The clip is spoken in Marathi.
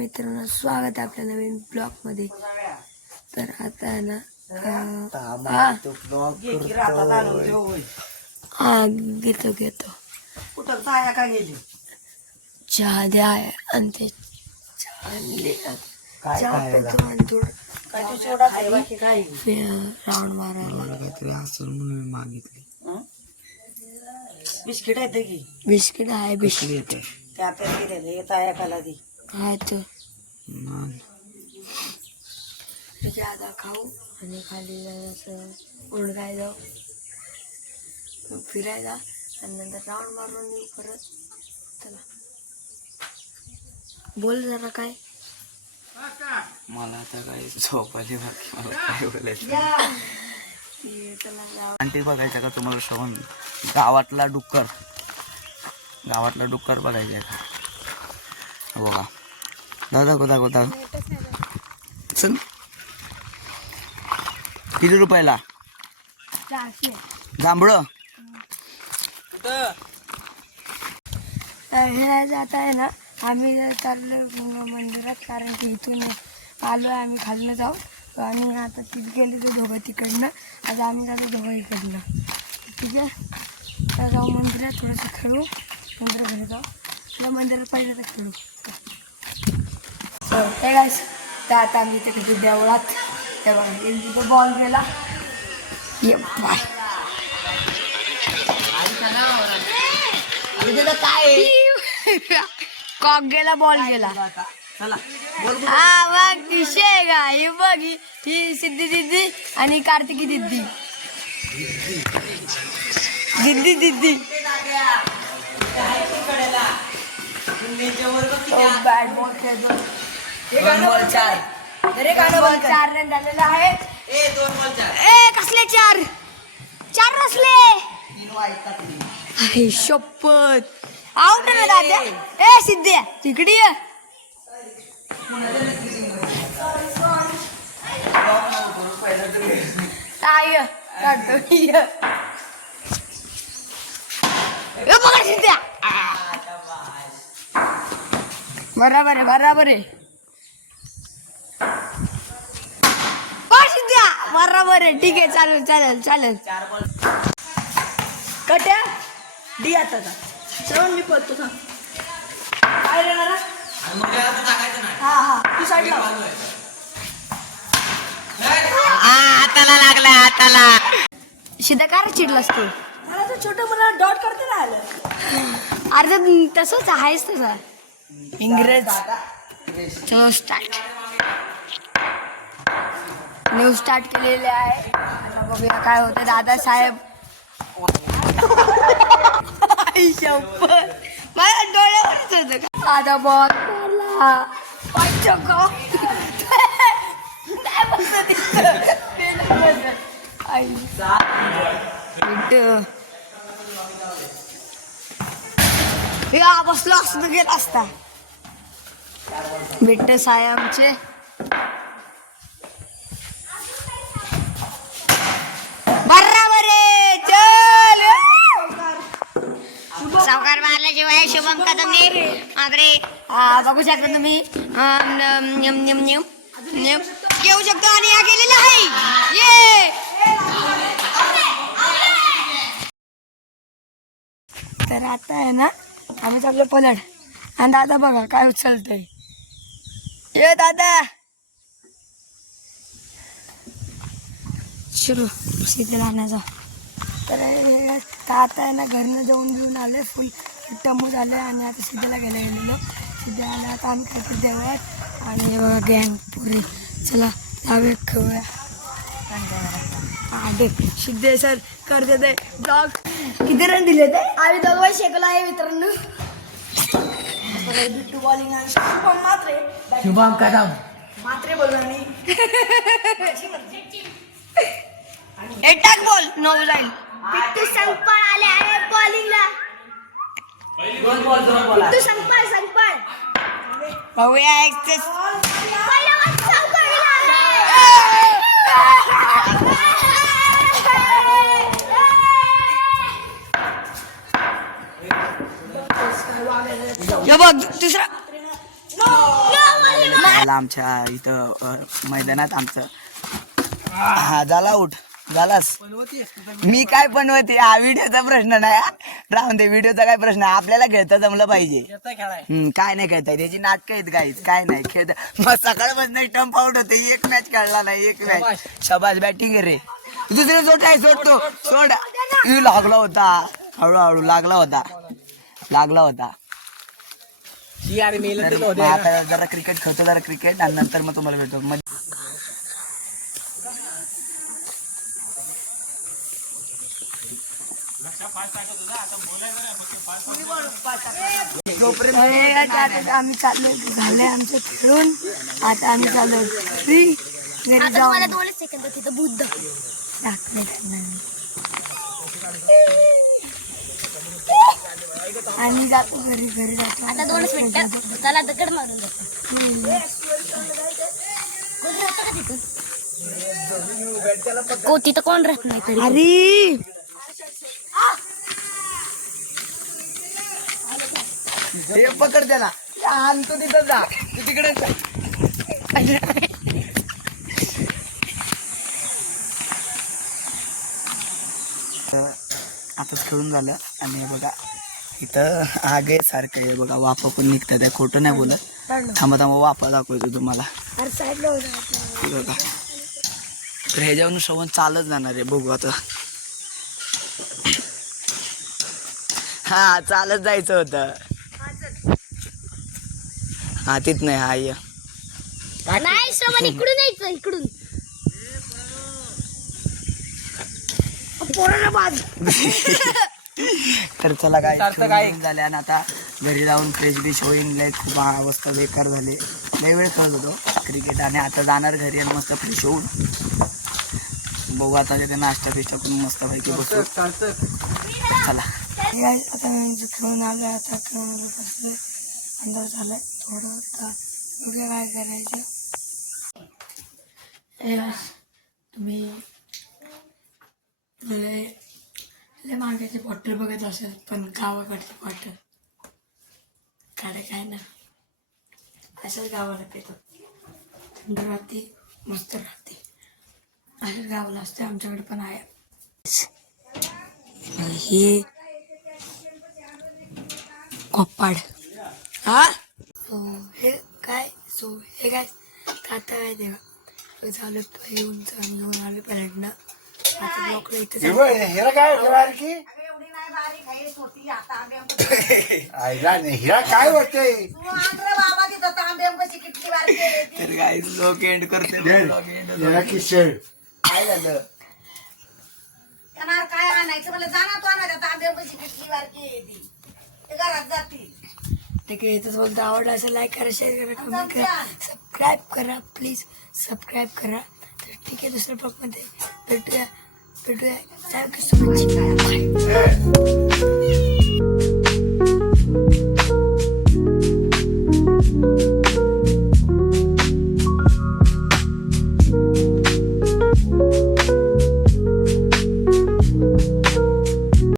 मित्रांनो, स्वागत आहे आपल्या नवीन ब्लॉग मध्ये. तर आता आहे ना घेतो कुठं जाया का गेली चहा द्या आणि ते चहा प्यायचं आणि थोडं काय तू सोडा काय बाकी काय राऊंड मारायला. काहीतरी असं म्हणून मी मागितली. बिस्किट आहेत की बिस्किट आहे. बिस्किट येते त्या पेट येत आहे एकाला ती काय तर आता खाऊ आणि खाली असं उडकाय जाऊ, फिरायला आणि नंतर राऊंड मारून येऊ परत. चला बोल जरा काय. मला आता काही झोप आली बाकी मला काय बोलायचं. आंटी बघायचा का तुम्हाला श्रवण? गावातला डुक्कर बघायचा आहे का? बघा दादा चल. किती रुपयाला 400 जांभळं? फिरायचं आता आहे ना. आम्ही चाललो मंदिरात, कारण की इथून आलो आहे आम्ही खाल्लं जाऊ आणि आता तिथे गेले ते दोघं तिकडनं. आता आम्ही जातो दोघं इकडनं. ठीक आहे, तर जाऊ मंदिरात थोडंसं खेळू, नंतर घरी जाऊ. तुला मंदिरात पाहिजे तर खेळू. हे काय तर आता आम्ही तिथे देवळात तेव्हा तिथे बॉल गेला. ये बाय कॉक गेला, बॉल गेला. हा बघ दिशे का ही बघ, ही सिद्धी दिद्दी आणि कार्तिकी दिद्दी बॅट बॉल खेळतो. 4 रन झालेले आहेत. कसले 4 नसले शपथ. आउट ना दादा. ए सिद्धे तिकडे ये. बघा सिद्ध्या बराबर आहे. सिद्ध्या बराबर आहे. ठीक आहे, चालेल. कट्या डी आता श्रवण मी पळतो सांग काय रे ना. हा तू साईडला हाताला शिदा कार चिडलास तू? मला तर छोटं मला डॉट करते राहिलं. अरे तसंच आहेच तसा इंग्रज. न्यूज स्टार्ट केलेले आहे. आता बघूया काय होतं. दादासाहेब माझ्या डोळ्यावरच होतं का. आता बॉल मारला. बसलो असं गेला असता. बिट्ट साहेबचे बराबर आहे. चल सावकार मारल्याशिवाय शुभम कदम नाही. बघू शकता तुम्ही घेऊ शकतो आणि या गेलेला आहे. ये तर आता आहे ना आम्ही चाललो पलट. आणि दादा बघा काय उचलतंय. ये दादा सुरू सिद्धेला आणायचा. तर आता आहे ना घरनं जेवण घेऊन आले, फुल टमू झाले आणि आता सिद्धेला गेलेलो. सिद्धे आले आता आम्ही काहीतरी देऊयात आणि बघा गँग पुरे. चला जाऊया खेळूया. सिद्धे सर करते ते ब्लॉग. किती रन दिले ते? आम्ही दोघं शेकला आहे मित्रांनो. बिट्टू बॉलिंग आणि शुभम कदम मात्रे बोलू आणि टाक बॉल 9 जाईल. बिट्टू संपळ आले आहे बॉलिंगला. बिट्टू संपळ बघूया एक्सेस. बघ तिसरा खेळायला आमच्या इथं मैदानात आमचं. हा झाला उठ झालास. मी काय बनवते हा व्हिडिओचा प्रश्न नाही हा. राहून दे व्हिडिओचा काय प्रश्न आहे. आपल्याला खेळता जमलं पाहिजे. काय नाही खेळताय त्याची नाटकं आहेत काहीच काय नाही खेळता. मग सकाळपासून स्टंप आउट होते एक मॅच खेळला नाही एक मॅच. शबाज बॅटिंग रे. दुसरे सोड आहे सोडतो सोड. लागला होता हळूहळू लागला होता तर आता जरा क्रिकेट खेळतो जरा क्रिकेट आणि नंतर मग तुम्हाला भेटतो. मग आता आम्ही चाललो झालंय आमचं खेळून. आता आम्ही चाललो घरी जाऊन 2 सेकंद तिथं बुद्ध आम्ही जातो घरी जातो. आता 2 मिनिटं चला दगड मारून जातो. तिथं कोण राहत नाही तरी. अरे हे पकड त्याला आणतो तिथं जा तू तिकडे आताच खेळून झालं. आणि बघा इथं आग आहे सारखं आहे बघा. वाफा पण निघतात आहे खोटं नाही बोलत. थांबा वाफा दाखवतो तुम्हाला बघा. तर ह्याच्यावरून श्रवण चालत जाणार आहे बघू आता. हा चालत जायचं होतं. हा तिथ नाही हा ये नाही श्रवण इकडून यायचं इकडून. तर चला काय झाले आणि आता घरी जाऊन फ्रेश डिश होईन. खूप अवस्था बेकार झाली. लय वेळ खेळत होतो क्रिकेट आणि आता जाणार घरी आणि मस्त फ्रेश होऊन बघू आता तिथे नाश्ता बिष्टा करून मस्त पैकी बसू. चला आता मी खेळून आलो. आता खेळून बसलोय अंदर झालंय थोडं. आता बघूया काय करायचं. तुम्ही लय मागायचे बॉटल बघत असेल पण गावाकडचे बॉटल काय ना अशाच गावाला पेतात. थंड राहते मस्त राहते अशाच गावाला असते. आमच्याकडे पण आहे. हे कोप्पाड हा हे काय हे काय आता काय तेव्हा झालं येऊन आले पॅरेंटनं. आता ब्लॉकला इथे हिरा काय हिरा काय वाटतंय तर काय लोक एंड करते हिरा किशोर काय झालं. काय आणायचं मला जाणार तो आणायचा तांब्यापाशी किटली बारकी ती घरात जाती. ठीक आहे इथंच बोलतो. आवडलं असं लाईक करा शेअर करा कमेंट करा सबस्क्राईब करा प्लीज सबस्क्राईब करा. तर ठीक आहे दुसऱ्या ब्लॉगमध्ये भेटूया. Thank you so much.